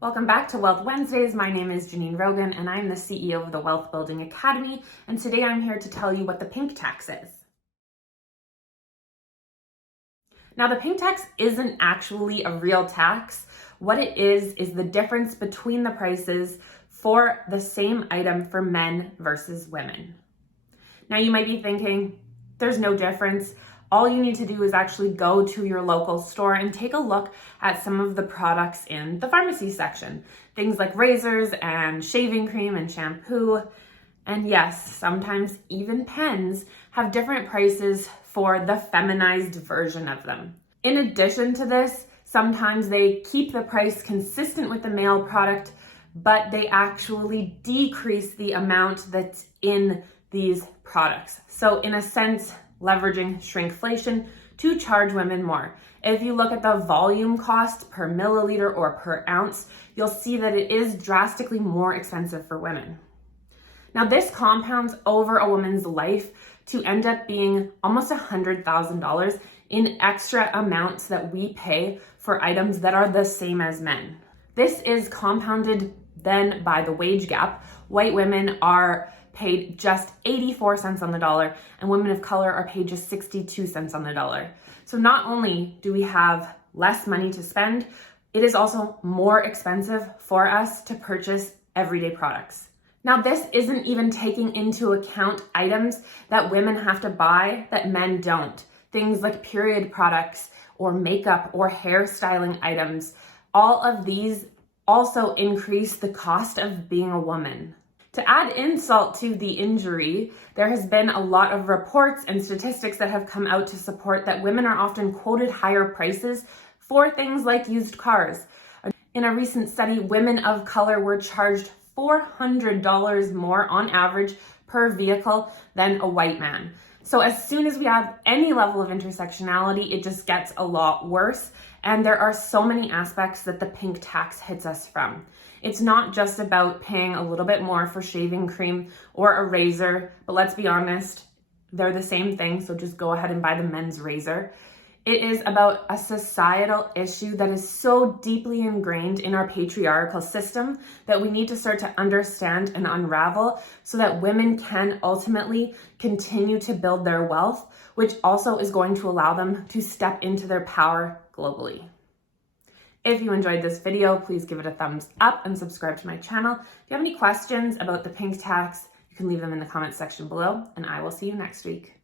Welcome back to Wealth Wednesdays. My name is Janine Rogan and I'm the CEO of the Wealth Building Academy. And today I'm here to tell you what the pink tax is. Now, the pink tax isn't actually a real tax. What it is the difference between the prices for the same item for men versus women. Now, you might be thinking, there's no difference. All you need to do is actually go to your local store and take a look at some of the products in the pharmacy section. Things like razors and shaving cream and shampoo. And yes, sometimes even pens have different prices for the feminized version of them. In addition to this, sometimes they keep the price consistent with the male product, but they actually decrease the amount that's in these products. So in a sense, leveraging shrinkflation to charge women more. If you look at the volume cost per milliliter or per ounce, you'll see that it is drastically more expensive for women. Now, this compounds over a woman's life to end up being almost $100,000 in extra amounts that we pay for items that are the same as men. This is compounded then by the wage gap. White women are paid just 84 cents on the dollar, and women of color are paid just 62 cents on the dollar. So not only do we have less money to spend, it is also more expensive for us to purchase everyday products. Now, this isn't even taking into account items that women have to buy that men don't. Things like period products or makeup or hairstyling items. All of these also increase the cost of being a woman. To add insult to the injury, there has been a lot of reports and statistics that have come out to support that women are often quoted higher prices for things like used cars. In a recent study, women of color were charged $400 more on average per vehicle than a white man. So as soon as we have any level of intersectionality, it just gets a lot worse. And there are so many aspects that the pink tax hits us from. It's not just about paying a little bit more for shaving cream or a razor, but let's be honest, they're the same thing, so just go ahead and buy the men's razor. It is about a societal issue that is so deeply ingrained in our patriarchal system that we need to start to understand and unravel so that women can ultimately continue to build their wealth, which also is going to allow them to step into their power globally. If you enjoyed this video, please give it a thumbs up and subscribe to my channel. If you have any questions about the pink tax, you can leave them in the comments section below, and I will see you next week.